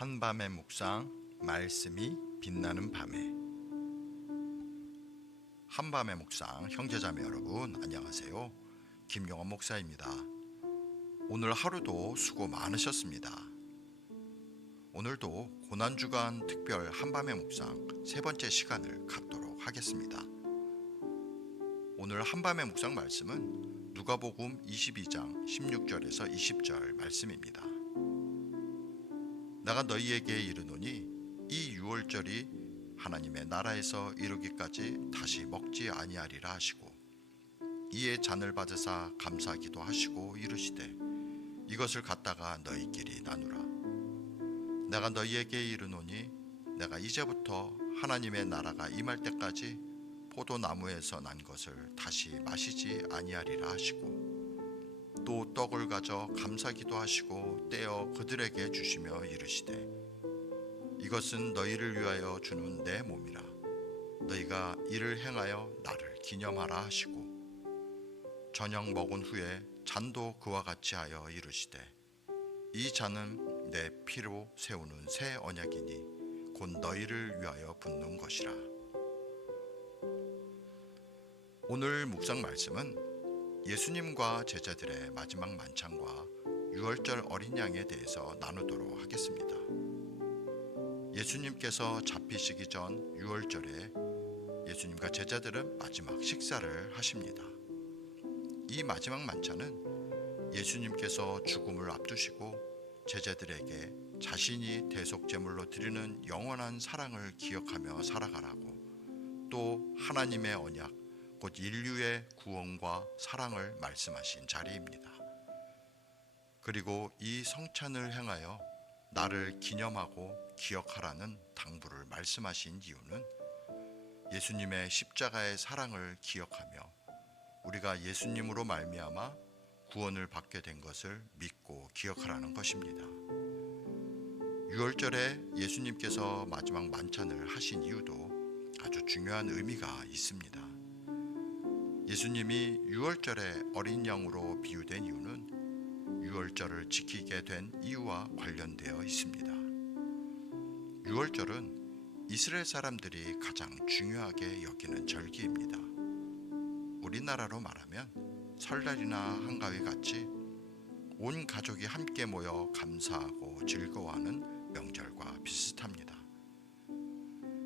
한밤의 묵상, 말씀이 빛나는 밤에. 한밤의 묵상 형제자매 여러분, 안녕하세요. 김용원 목사입니다. 오늘 하루도 수고 많으셨습니다. 오늘도 고난주간 특별 한밤의 묵상 세 번째 시간을 갖도록 하겠습니다. 오늘 한밤의 묵상 말씀은 누가복음 22장 16절에서 20절 말씀입니다. 내가 너희에게 이르노니 이 유월절이 하나님의 나라에서 이루기까지 다시 먹지 아니하리라 하시고, 이에 잔을 받으사 감사기도 하시고 이르시되 이것을 갖다가 너희끼리 나누라. 내가 너희에게 이르노니 내가 이제부터 하나님의 나라가 임할 때까지 포도나무에서 난 것을 다시 마시지 아니하리라 하시고, 또 떡을 가져 감사기도 하시고 떼어 그들에게 주시며 이르시되 이것은 너희를 위하여 주는 내 몸이라. 너희가 이를 행하여 나를 기념하라 하시고, 저녁 먹은 후에 잔도 그와 같이 하여 이르시되 이 잔은 내 피로 세우는 새 언약이니 곧 너희를 위하여 붓는 것이라. 오늘 묵상 말씀은 예수님과 제자들의 마지막 만찬과 유월절 어린 양에 대해서 나누도록 하겠습니다. 예수님께서 잡히시기 전 유월절에 예수님과 제자들은 마지막 식사를 하십니다. 이 마지막 만찬은 예수님께서 죽음을 앞두시고 제자들에게 자신이 대속제물로 드리는 영원한 사랑을 기억하며 살아가라고, 또 하나님의 언약 곧 인류의 구원과 사랑을 말씀하신 자리입니다. 그리고 이 성찬을 행하여 나를 기념하고 기억하라는 당부를 말씀하신 이유는 예수님의 십자가의 사랑을 기억하며 우리가 예수님으로 말미암아 구원을 받게 된 것을 믿고 기억하라는 것입니다. 유월절에 예수님께서 마지막 만찬을 하신 이유도 아주 중요한 의미가 있습니다. 예수님이 유월절에 어린 양으로 비유된 이유는 유월절을 지키게 된 이유와 관련되어 있습니다. 유월절은 이스라엘 사람들이 가장 중요하게 여기는 절기입니다. 우리나라로 말하면 설날이나 한가위 같이 온 가족이 함께 모여 감사하고 즐거워하는 명절과 비슷합니다.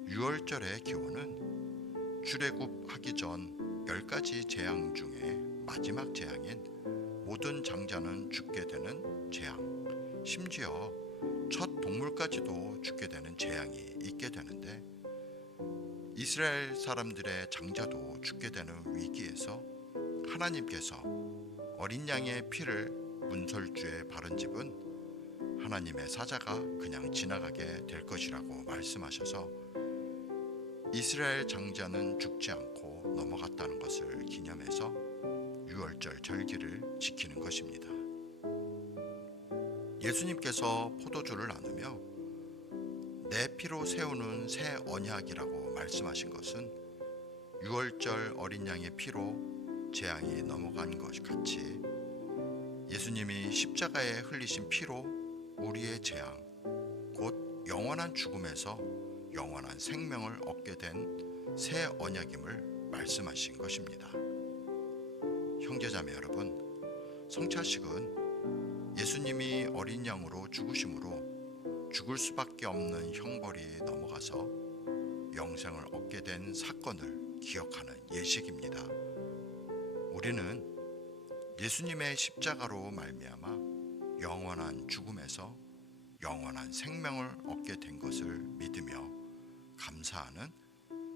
유월절의 기원은 출애굽하기 전 10가지 재앙 중에 마지막 재앙인 모든 장자는 죽게 되는 재앙, 심지어 첫 동물까지도 죽게 되는 재앙이 있게 되는데, 이스라엘 사람들의 장자도 죽게 되는 위기에서 하나님께서 어린 양의 피를 문설주에 바른 집은 하나님의 사자가 그냥 지나가게 될 것이라고 말씀하셔서 이스라엘 장자는 죽지 않고 넘어갔다는 것을 기념해서 유월절 절기를 지키는 것입니다. 예수님께서 포도주를 나누며 내 피로 세우는 새 언약이라고 말씀하신 것은 유월절 어린 양의 피로 재앙이 넘어간 것 같이 예수님이 십자가에 흘리신 피로 우리의 재앙, 곧 영원한 죽음에서 영원한 생명을 얻게 된 새 언약임을 말씀하신 것입니다. 형제자매 여러분, 성찬식은 예수님이 어린 양으로 죽으심으로 죽을 수밖에 없는 형벌이 넘어가서 영생을 얻게 된 사건을 기억하는 예식입니다. 우리는 예수님의 십자가로 말미암아 영원한 죽음에서 영원한 생명을 얻게 된 것을 믿으며 감사하는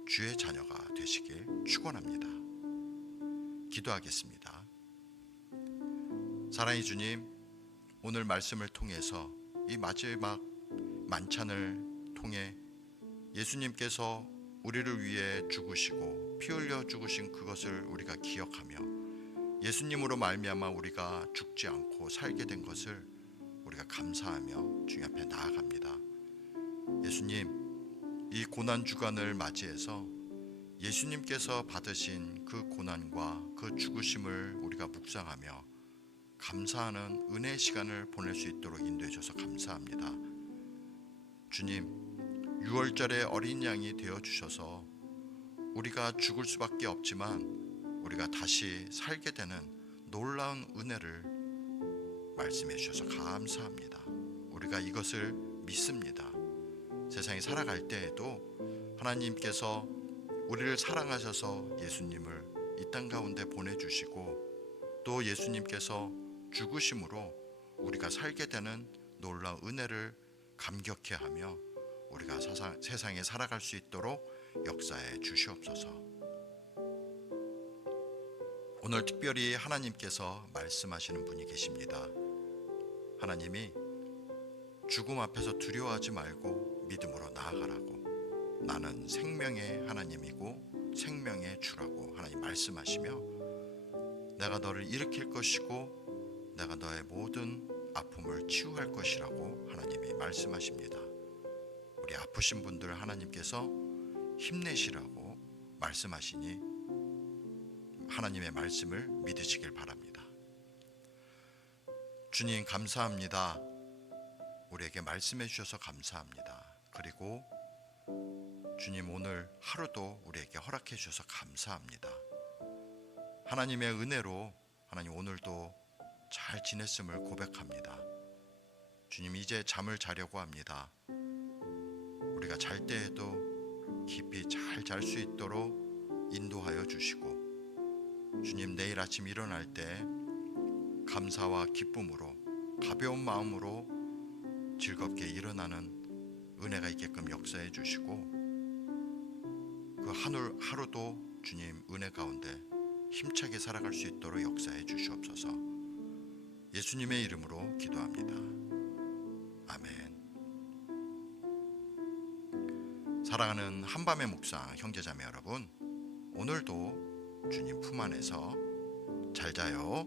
주의 자녀가 되시길 축원합니다. 기도하겠습니다. 사랑의 주님, 오늘 말씀을 통해서 이 마지막 만찬을 통해 예수님께서 우리를 위해 죽으시고 피 흘려 죽으신 그것을 우리가 기억하며 예수님으로 말미암아 우리가 죽지 않고 살게 된 것을 우리가 감사하며 주님 앞에 나아갑니다. 예수님, 이 고난 주간을 맞이해서 예수님께서 받으신 그 고난과 그 죽으심을 우리가 묵상하며 감사하는 은혜의 시간을 보낼 수 있도록 인도해 주셔서 감사합니다. 주님, 6월절의 어린 양이 되어 주셔서 우리가 죽을 수밖에 없지만 우리가 다시 살게 되는 놀라운 은혜를 말씀해 주셔서 감사합니다. 우리가 이것을 믿습니다. 세상에 살아갈 때에도 하나님께서 우리를 사랑하셔서 예수님을 이 땅 가운데 보내주시고 또 예수님께서 죽으심으로 우리가 살게 되는 놀라운 은혜를 감격해하며 우리가 세상에 살아갈 수 있도록 역사해 주시옵소서. 오늘 특별히 하나님께서 말씀하시는 분이 계십니다. 하나님이 죽음 앞에서 두려워하지 말고 믿음으로 나아가라고, 나는 생명의 하나님이고 생명의 주라고 하나님 말씀하시며 내가 너를 일으킬 것이고 내가 너의 모든 아픔을 치유할 것이라고 하나님이 말씀하십니다. 우리 아프신 분들 하나님께서 힘내시라고 말씀하시니 하나님의 말씀을 믿으시길 바랍니다. 주님 감사합니다. 우리에게 말씀해 주셔서 감사합니다. 그리고 주님 오늘 하루도 우리에게 허락해 주셔서 감사합니다. 하나님의 은혜로 하나님 오늘도 잘 지냈음을 고백합니다. 주님 이제 잠을 자려고 합니다. 우리가 잘 때에도 깊이 잘 잘 수 있도록 인도하여 주시고 주님 내일 아침 일어날 때 감사와 기쁨으로 가벼운 마음으로 즐겁게 일어나는 은혜가 있게끔 역사해 주시고 그 하루도 주님 은혜 가운데 힘차게 살아갈 수 있도록 역사해 주시옵소서. 예수님의 이름으로 기도합니다. 아멘. 사랑하는 한밤의 묵상 형제자매 여러분, 오늘도 주님 품 안에서 잘 자요.